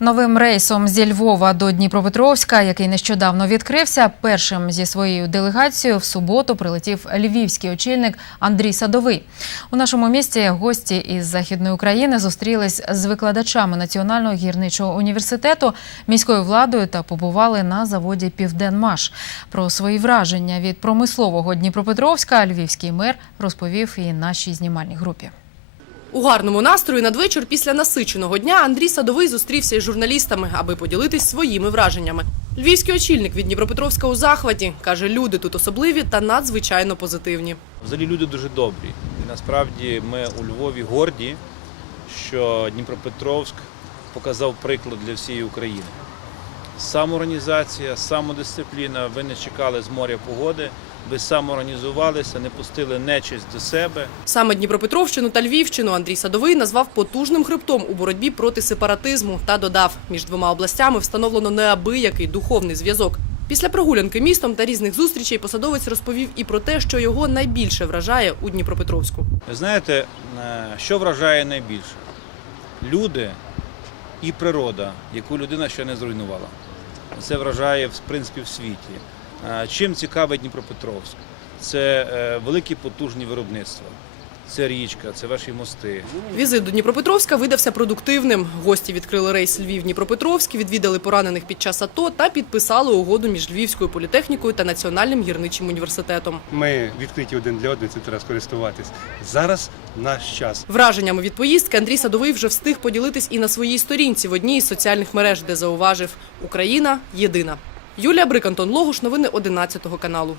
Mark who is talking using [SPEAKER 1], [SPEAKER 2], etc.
[SPEAKER 1] Новим рейсом зі Львова до Дніпропетровська, який нещодавно відкрився, першим зі своєю делегацією в суботу прилетів львівський очільник Андрій Садовий. У нашому місті гості із західної України зустрілись з викладачами Національного гірничого університету, міською владою та побували на заводі Південмаш. Про свої враження від промислового Дніпропетровська львівський мер розповів і нашій знімальній групі.
[SPEAKER 2] У гарному настрої надвечір після насиченого дня Андрій Садовий зустрівся із журналістами, аби поділитись своїми враженнями. Львівський очільник від Дніпропетровська у захваті каже, люди тут особливі та надзвичайно позитивні.
[SPEAKER 3] Взагалі люди дуже добрі. І насправді ми у Львові горді, що Дніпропетровськ показав приклад для всієї України. Самоорганізація, самодисципліна. Ви не чекали з моря погоди, ви самоорганізувалися, не пустили нечисть до себе.
[SPEAKER 2] Саме Дніпропетровщину та Львівщину Андрій Садовий назвав потужним хребтом у боротьбі проти сепаратизму та додав, між двома областями встановлено неабиякий духовний зв'язок. Після прогулянки містом та різних зустрічей посадовець розповів і про те, що його найбільше вражає у Дніпропетровську.
[SPEAKER 3] Ви знаєте, е, що вражає найбільше? Люди і природа, яку людина ще не зруйнувала. Це вражає в принципі в світі. Чим цікавий Дніпропетровськ? Це е, великі потужні виробництва. Це річка, це ваші мости.
[SPEAKER 2] Візит до Дніпропетровська видався продуктивним. Гості відкрили рейс Львів-Дніпропетровськ, відвідали поранених під час АТО та підписали угоду між Львівською політехнікою та Національним гірничим університетом.
[SPEAKER 4] Ми відкриті один для одного, цим треба скористуватись. Зараз наш час.
[SPEAKER 2] Враженнями від поїздки Андрій Садовий вже встиг поділитись і на своїй сторінці в одній із соціальних мереж, де зауважив Україна єдина. Юлія Брик, Антон Логуш, новини 11 каналу.